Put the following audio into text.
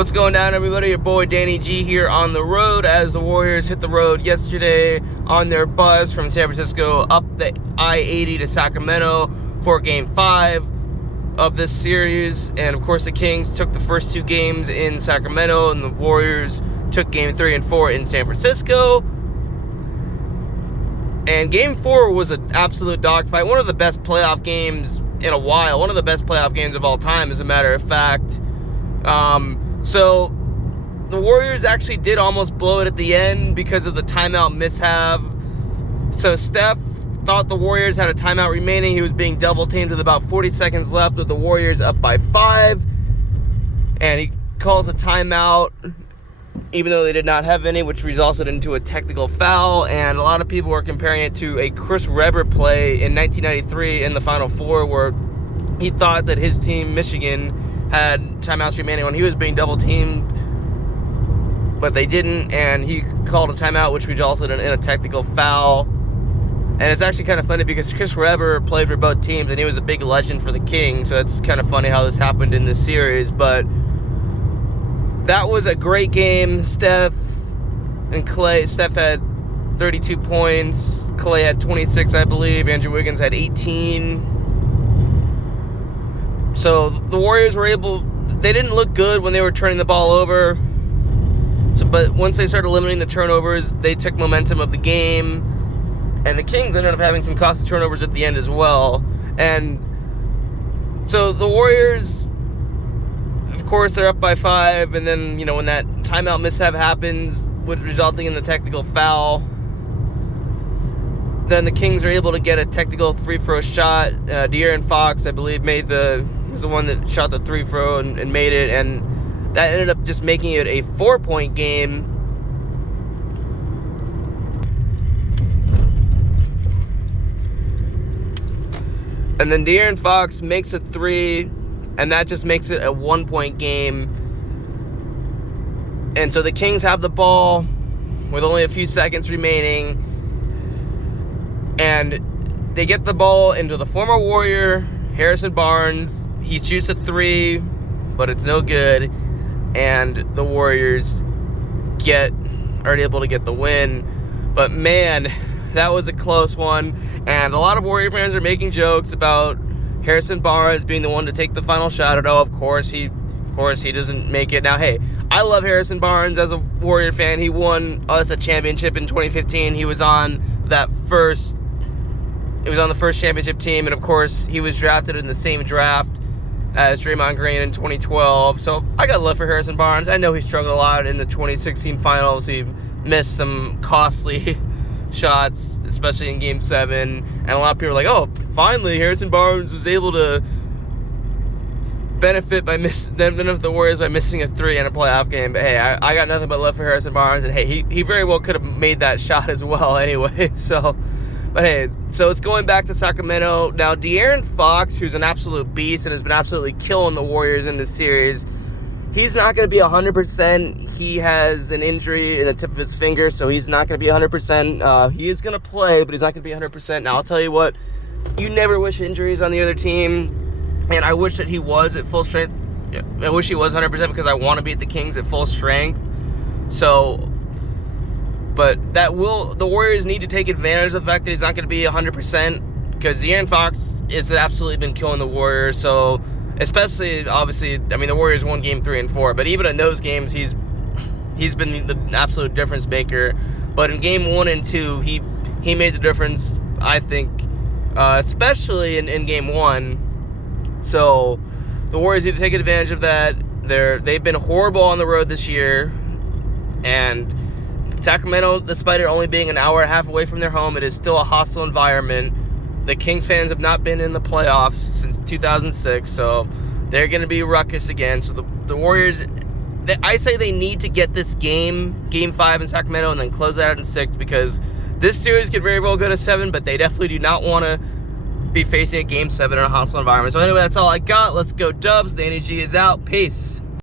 What's going down, everybody? Your boy Danny G here on the road as the Warriors hit the road yesterday on their bus from San Francisco up the I-80 to Sacramento for Game 5 of this series. And of course the Kings took the first two games in Sacramento and the Warriors took Game 3 and 4 in San Francisco. And Game 4 was an absolute dogfight. One of the best playoff games in a while. One of the best playoff games of all time, as a matter of fact. So the Warriors actually did almost blow it at the end because of the timeout mishap. So Steph thought the Warriors had a timeout remaining. He was being double teamed with about 40 seconds left with the Warriors up by 5. And he calls a timeout, even though they did not have any, which resulted into a technical foul. And a lot of people were comparing it to a Chris Webber play in 1993 in the Final Four, where he thought that his team, Michigan, had timeouts remaining when he was being double teamed, but they didn't, and he called a timeout, which resulted in a technical foul. And it's actually kind of funny because Chris Webber played for both teams, and he was a big legend for the Kings, so it's kind of funny how this happened in this series. But that was a great game. Steph and Clay. Steph had 32 points. Clay had 26, I believe. Andrew Wiggins had 18. So the Warriors were they didn't look good when they were turning the ball over. But once they started limiting the turnovers, they took momentum of the game. And the Kings ended up having some costly turnovers at the end as well. And so the Warriors, of course, they're up by 5. And then, when that timeout mishap happens, resulting in the technical foul, then the Kings are able to get a technical free throw shot. De'Aaron Fox, I believe, was the one that shot the free throw and made it, and that ended up just making it a 4-point game. And then De'Aaron Fox makes a 3, and that just makes it a 1-point game. And so the Kings have the ball with only a few seconds remaining, and they get the ball into the former Warrior, Harrison Barnes. He shoots a 3, but it's no good, and the Warriors are able to get the win. But man, that was a close one, and a lot of Warrior fans are making jokes about Harrison Barnes being the one to take the final shot. And of course he doesn't make it. Now, hey, I love Harrison Barnes as a Warrior fan. He won us a championship in 2015. He was on the first championship team, and of course, he was drafted in the same draft as Draymond Green in 2012. So I got love for Harrison Barnes. I know he struggled a lot in the 2016 finals. He missed some costly shots, especially in Game 7. And a lot of people are like, oh, finally, Harrison Barnes was able to benefit the Warriors by missing a 3 in a playoff game. But hey, I got nothing but love for Harrison Barnes. And hey, he very well could have made that shot as well anyway. But hey, so it's going back to Sacramento. Now, De'Aaron Fox, who's an absolute beast and has been absolutely killing the Warriors in this series, he's not going to be 100%. He has an injury in the tip of his finger, so he's not going to be 100%. He is going to play, but he's not going to be 100%. Now, I'll tell you what, you never wish injuries on the other team, and I wish that he was at full strength. I wish he was 100% because I want to beat the Kings at full strength. But the Warriors need to take advantage of the fact that he's not going to be 100%, because De'Aaron Fox has absolutely been killing the Warriors. So, especially, obviously, the Warriors won Game 3 and 4, but even in those games, he's been the absolute difference maker. But in Game 1 and 2, he made the difference, I think, especially in Game 1. So, the Warriors need to take advantage of that. They've been horrible on the road this year, and Sacramento, despite it only being an hour and a half away from their home, it is still a hostile environment. The Kings fans have not been in the playoffs since 2006, so they're going to be ruckus again. So the Warriors, I say they need to get this Game 5 in Sacramento, and then close that out in 6, because this series could very well go to 7, but they definitely do not want to be facing a Game 7 in a hostile environment. So anyway, that's all I got. Let's go Dubs. Danny G is out. Peace.